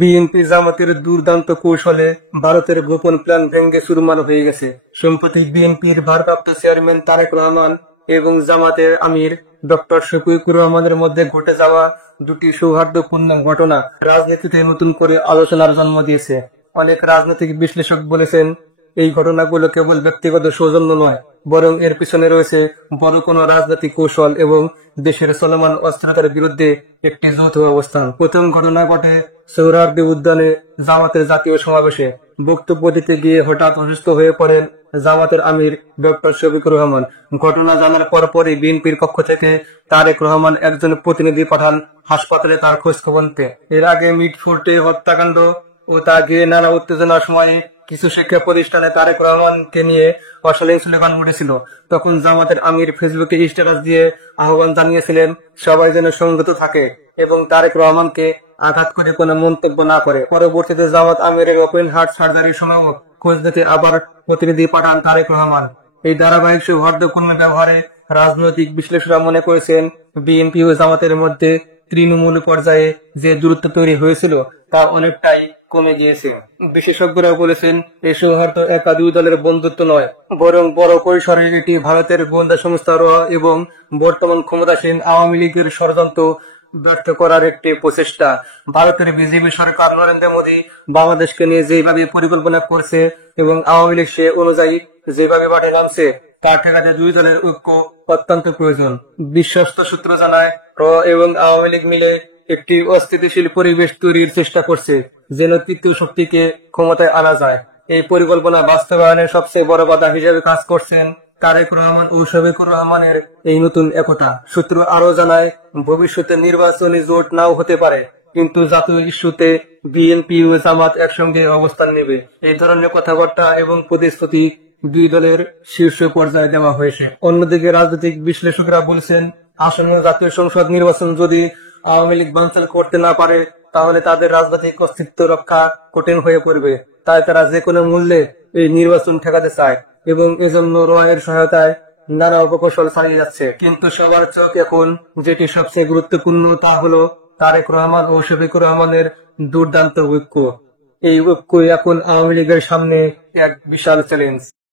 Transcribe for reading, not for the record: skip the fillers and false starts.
BNP জামাতের দুর্দান্ত কৌশলে ভারতের গোপন প্ল্যান ভেঙে চুরমার হয়ে গেছে। সম্প্রতি বিএনপির ভারপ্রাপ্ত চেয়ারম্যান তারেক রহমান এবং জামাতের আমির ডক্টর শফিকুর রহমানের মধ্যে ঘটে যাওয়া দুটি সৌহার্দ্যপূর্ণ ঘটনা রাজনীতিতে নতুন করে আলোচনার জন্ম দিয়েছে। অনেক রাজনৈতিক বিশ্লেষক বলেছেন, এই ঘটনাগুলো কেবল ব্যক্তিগত সৌজন্য নয়, বরং এর পিছনে রয়েছে বড় কোনো রাজনৈতিক কৌশল এবং দেশের চলমান অস্থিরতার বিরুদ্ধে একটি যৌথ অবস্থান। প্রথম ঘটনা ঘটে সোহরাওয়ার্দী উদ্যানে জামাতের জাতীয় সমাবেশে। বক্তব্য দিতে গিয়ে হঠাৎ অসুস্থ হয়ে পড়েন জামাতের আমির ডক্টর শফিকুর রহমান। ঘটনা জানার পরপরই বিএনপির পক্ষ থেকে তারেক রহমান একজন প্রতিনিধি পাঠান হাসপাতালে তার খোঁজ খবর নিতে। এর আগে মিটফোর্টে হত্যাকাণ্ড ও তা ঘিরে নানা উত্তেজনার সময়ে কিছু শিক্ষা প্রতিষ্ঠানে তারেক রহমানকে নিয়ে অশালীন স্লোগান উঠেছিল। তখন জামাতের আমির ফেসবুকে স্ট্যাটাস দিয়ে আহ্বান জানিয়েছিলেন সবাই যেন সংযত থাকে এবং তারেক রহমানকে আঘাত করে কোনো মন্তব্য না করে। পরবর্তীতে জামাত আমিরের ওপেন হার্ট সার্জারির সময়ও খোঁজ নিতে আবার প্রতিনিধি পাঠান তারেক রহমান। এই ধারাবাহিক সৌহার্দ্যপূর্ণ ব্যবহারে রাজনৈতিক বিশ্লেষকরা মনে করেছেন, বিএনপি ও জামাতের মধ্যে তৃণমূল পর্যায়ে যে দূরত্ব তৈরি হয়েছিল তা অনেকটাই কমে গিয়েছে। বিশেষজ্ঞরা বলেছেন, এই সৌহার্দ্য একা দুই দলের বন্ধুত্ব নয়, বরং বড় পরিসরে এটি ভারতের গোয়েন্দা সংস্থা র এবং বর্তমান ক্ষমতাসীন আওয়ামী লীগের ষড়যন্ত্র ব্যর্থ করার একটি প্রচেষ্টা। ভারতের বিজেপি সরকার নরেন্দ্র মোদী বাংলাদেশকে নিয়ে যেভাবে পরিকল্পনা করছে এবং আওয়ামী লীগ সে অনুযায়ী যেভাবে মাঠে নামছে তা ঠেকাতে দুই দলের ঐক্য অত্যন্ত প্রয়োজন। বিশ্বস্ত সূত্র জানায়, র এবং আওয়ামী লীগ মিলে একটি অস্থিতিশীল পরিবেশ তৈরির চেষ্টা করছে যেন তৃতীয় শক্তিকে ক্ষমতায় আনা যায়। এই পরিকল্পনা বাস্তবায়নের সবচেয়ে বড় বাধা হিসেবে কাজ করছেন তারেক রহমান ও শফিকুর রহমানের এই নতুন একতা। সূত্র আরো জানায়, ভবিষ্যতে নির্বাচনী জোট নাও হতে পারে, কিন্তু জাতীয় ইস্যুতে বিএনপি ও জামাত একসঙ্গে অবস্থান নেবে। এই ধরনের কথাবার্তা এবং প্রতিশ্রুতি দুই দলের শীর্ষ পর্যায়ে দেওয়া হয়েছে। অন্যদিকে রাজনৈতিক বিশ্লেষকরা বলছেন, আসন্ন জাতীয় সংসদ নির্বাচন যদি আওয়ামী লীগ বানচাল করতে না পারে তাহলে তাদের রাজনৈতিক অস্তিত্ব রক্ষা কঠিন হয়ে পড়বে। তাই তারা যে কোনো মূল্যে এই নির্বাচন ঠেকাতে চায় এবং এজন্য র এর সহায়তায় নানা অপকৌশল চালিয়ে যাচ্ছে। কিন্তু সবার চোখ এখন যেটি সবচেয়ে গুরুত্বপূর্ণ তা হলো তারেক রহমান ও শফিকুর রহমানের দুর্দান্ত ঐক্য। এই ঐক্য এখন আওয়ামী লীগের সামনে এক বিশাল চ্যালেঞ্জ।